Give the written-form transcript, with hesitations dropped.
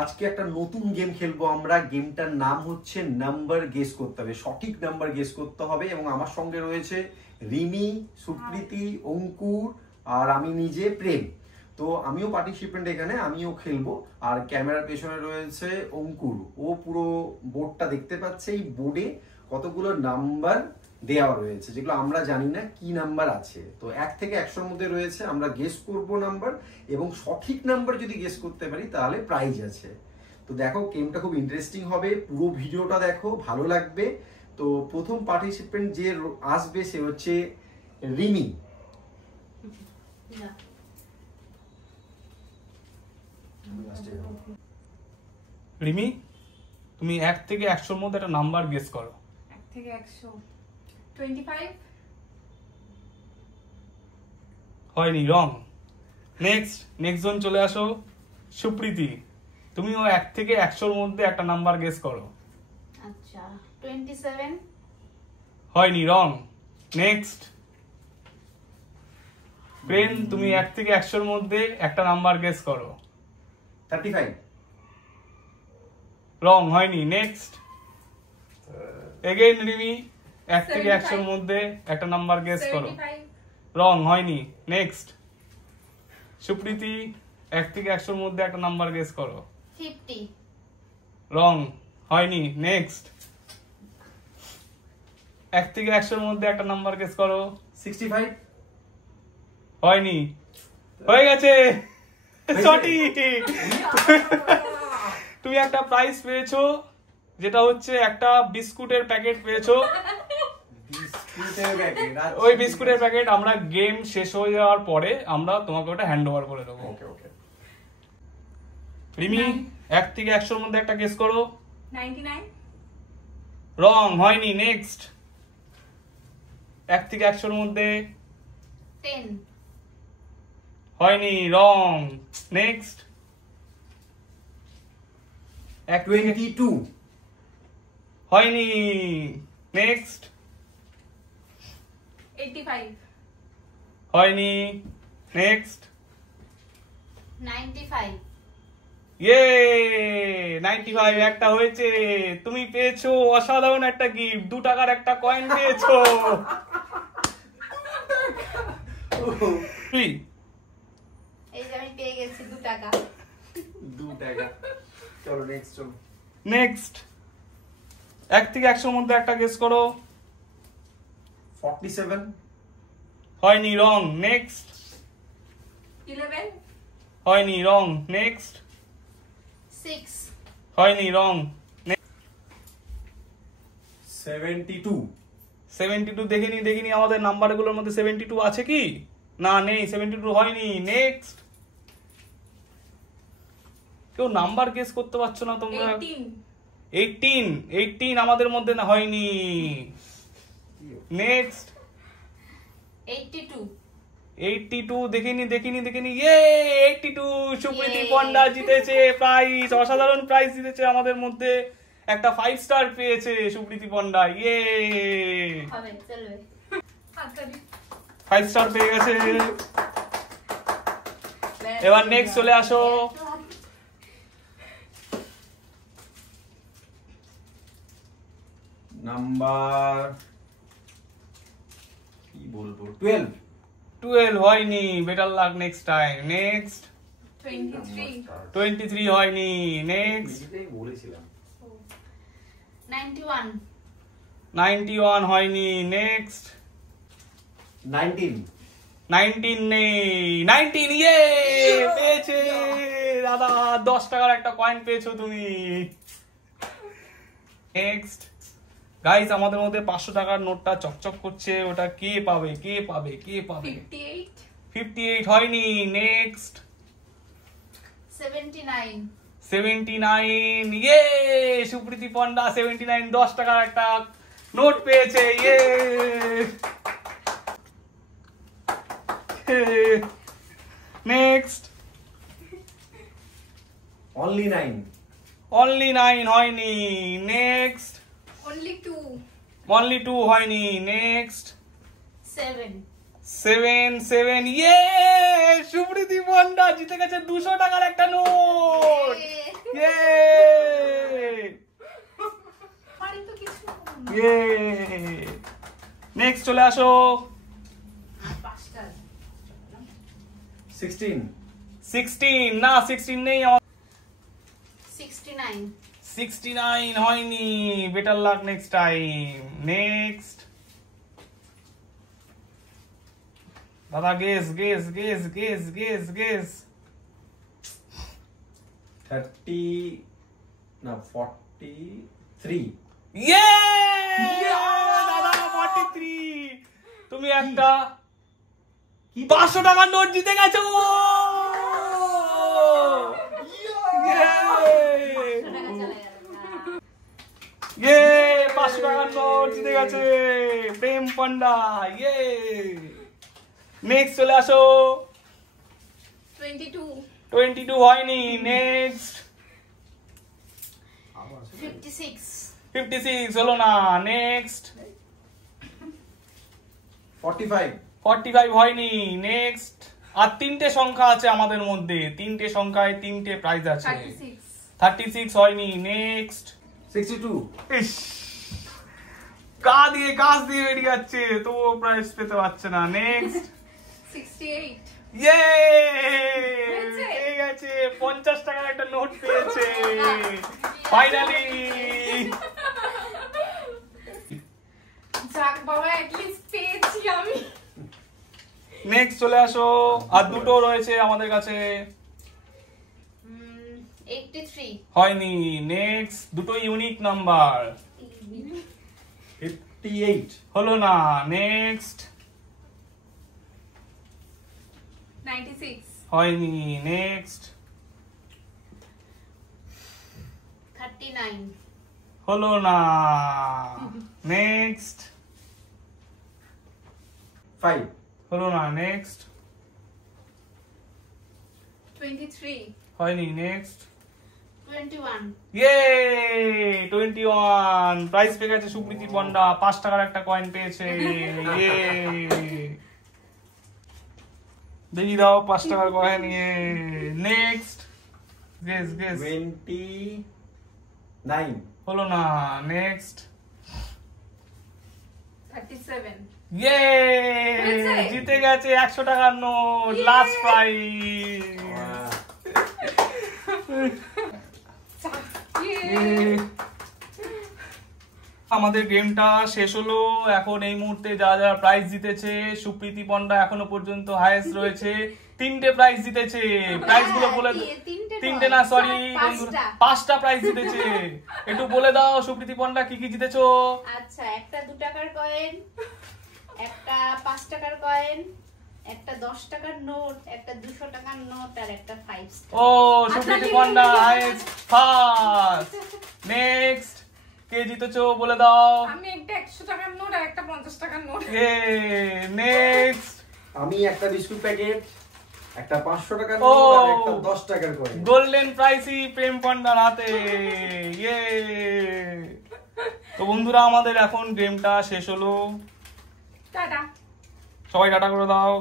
আজকে একটা নতুন গেম খেলবো আমরা। গেমটার নাম হচ্ছে নাম্বার গেস করতে হবে, সঠিক নাম্বার গেস করতে হবে। এবং আমার সঙ্গে রয়েছে রিমি, সুপ্রীতি, অঙ্কুর আর আমি নিজে প্রেম। তো আমিও পার্টিসিপেন্ট এখানে, আমিও খেলবো। আর ক্যামেরার পেছনে রয়েছে অঙ্কুর, ও পুরো বোর্ডটা দেখতে পাচ্ছে। এই বোর্ডে কতগুলো নাম্বার দেওয়া রয়েছে যেগুলো আমরা জানি না কি নাম্বার আছে। তো 1 থেকে 100-র মধ্যে রয়েছে, আমরা গেস করব নাম্বার, এবং সঠিক নাম্বার যদি গেস করতে পারি তাহলে প্রাইজ আছে। তো দেখো গেমটা খুব ইন্টারেস্টিং হবে, পুরো ভিডিওটা দেখো, ভালো লাগবে। তো প্রথম পার্টিসিপেন্ট যে আসবে সে হচ্ছে রিমি। রিমি, তুমি 1 থেকে 100-র মধ্যে একটা নাম্বার গেস করো। 1 থেকে 100 25। হয়নি, রং। নেক্সট জন চলে আসো। সুপ্রীতি, তুমিও 1 থেকে 100-র মধ্যে একটা নাম্বার গেস করো। আচ্ছা 27। হয়নি, রং। নেক্সট প্রেম, তুমি 1 থেকে 100-র মধ্যে একটা নাম্বার গেস করো। 35। রং, হয়নি। নেক্সট এগেইন রিমি, 1 থেকে 100-র মধ্যে একটা নাম্বার গেস করো। 75। রং, হয়নি। নেক্সট সুপ্রীতি, 1 থেকে 100-র মধ্যে একটা নাম্বার গেস করো। 50। রং, হয়নি। নেক্সট 1 থেকে 100-র মধ্যে একটা নাম্বার গেস করো। 65। হয়নি, হয়ে গেছে, সঠিক। তুমি একটা প্রাইজ পেয়েছো, যেটা হচ্ছে একটা বিস্কুটের প্যাকেট পেয়েছো। ওই বিস্কুটের প্যাকেট আমরা গেম শেষ হয়ে যাওয়ার পরে আমরা তোমাকে ওটা হ্যান্ড ওভার করে দেবো। ওকে ওকে। রিমি, 1 থেকে 100-র মধ্যে একটা গেস করো। 99। রং, হয়নি। নেক্সট 1 থেকে 100-র মধ্যে 10। হয়নি, রং। নেক্সট 22। হয়নি। নেক্সট 85। হয়নি। নেক্সট 95। ইয়ে 95 একটা হয়েছে। তুমি পেয়েছো অসাধারণ একটা গিফট, 2 টাকার একটা কয়েন পেয়েছো। তুই এই যে আমি পেয়ে গেছি 2 টাকা। 2 টাকা। চলো নেক্সট চলো। নেক্সট 1 থেকে 100-র মধ্যে একটা গেস করো। 47। হয়নি, রং। নেক্সট 11। হয়নি, রং। নেক্সট 6। হয়নি, রং। 72। 72 দেখিনি আমাদের নাম্বারগুলোর মধ্যে 72 আছে কি? না, নেই। 72 হয়নি। নেক্সট কেউ নাম্বার গেস করতে পারছো না তোমরা। 18 আমাদের মধ্যে না, হয়নি। নেক্সট 82 দেখিনি। ইয়ে 82, সুপ্রীতি পন্ডা জিতেছে প্রাইজ, অসাধারণ প্রাইজ জিতেছে। আমাদের মধ্যে একটা 5 স্টার পেয়েছে সুপ্রীতি পন্ডা। ইয়ে হবে, চলবে। 5 স্টার পেয়ে গেছে। এবার নেক্সট চলে আসো। নাম্বার কি বলবো, 12 হয়নি, better luck next time. Next 23 হয়নি। নেক্সট বলেছিলাম। 91 হয়নি। নেক্সট 19 নেই। 19 ইয়ে পেয়েছে দাদা, 10 টাকার একটা কয়েন পেয়েছো তুমি। নেক্সট গাইস, আমাদের মধ্যে 500 টাকার নোটটা চকচক করছে, ওটা কে পাবে? 58 হয়নি। নেক্সট 79 ইয়ে সুপ্রীতি পন্ডা 79, 10 টাকার একটা নোট পেয়েছে। ইয়ে নেক্সট only 9 হয়নি। নেক্সট only 2 হয়নি। নেক্সট 7 ইয়ে সুপ্রীতি পন্ডা জিতে গেছে 200 টাকার একটা নোট। ইয়ে ইয়ে নেক্সট চলে আসো। 16 16 না 16 নেই আমার। 69 69 হয়নি, better luck next time. Next দাদা guess guess guess guess guess guess 30 না 43 ইয়ে দাদা 43। তুমি একটা কি 500 টাকার নোট জিতে গেছো। ইয়ে 500 টাকার নোট জিতে গেছে প্রেম পান্ডা। ইয়ে নেক্সট চলে আসো। 22 22 হয়নি। নেক্সট 56 56 হলো না। নেক্সট 45 45 হয়নি। নেক্সট আর তিনটে সংখ্যা আছে আমাদের মধ্যে, তিনটে সংখ্যায় তিনটে প্রাইজ আছে। 36 হয়নি। নেক্সট 62 ইস কাজ দিয়ে বেরিয়ে যাচ্ছে, তবুও প্রাইজ পেতে পারছে না। নেক্সট 68 ইয়ে হয়েছে? পেয়ে গেছে, 50 টাকার একটা নোট পেয়েছে ফাইনালি। যাক বাবা অ্যাটলিস্ট পেয়েছি আমি। নেক্সট চলে আসো। আর দুটো রয়েছে আমাদের কাছে। 83 হয়নি। নেক্সট দুটো ইউনিক নাম্বার 58 হলো না। নেক্সট 96 হয়নি। নেক্সট 39 হলো না। নেক্সট 5 হলো না। নেক্সট 23 হয়নি। নেক্সট 21 ইয়ে 21 প্রাইস পেয়ে গেছে সুপ্রীতি পন্ডা, 5 টাকার একটা কয়েন পেয়েছে। ইয়ে দেখি দাও 5 টাকার কয়েন। ইয়ে নেক্সট গেস গেস 29 হলো না। নেক্সট 37 ইয়ে হয়েছে? জিতে গেছে 100 টাকার নোট, লাস্ট প্রাইজ। আমাদের গেমটা শেষ হলো। এখন এই মুহূর্তে যারা যারা প্রাইজ জিতেছে, সুপ্রীতি পন্ডা এখনো পর্যন্ত হাইয়েস্ট রয়েছে, 3টে প্রাইজ জিতেছে। প্রাইজ গুলো বলে তিনটে না সরি 5টা প্রাইজ জিতেছে। একটু বলে দাও সুপ্রীতি পন্ডা কি কি জিতেছো। আচ্ছা, একটা 2 টাকার কয়েন, একটা 5 টাকার কয়েন, একটা 10 টাকার নোট, একটা 200 টাকার নোট আর একটা 5 স্টার। ও Supriti Panda highest first. Next কে জিতেছো বলে দাও। আমি একটা 100 টাকার নোট আর একটা 50 টাকার নোট। নেক্সট আমি একটা বিস্কুট প্যাকেট, একটা 500 টাকার ও নোট আর একটা 10 টাকার কয়েন। গোল্ডেন প্রাইজই প্রেম পন্ডার হাতে। ইয়ে তো বন্ধুরা আমাদের এখন গেমটা শেষ হলো। টাটা। সবাই টাটা করে দাও।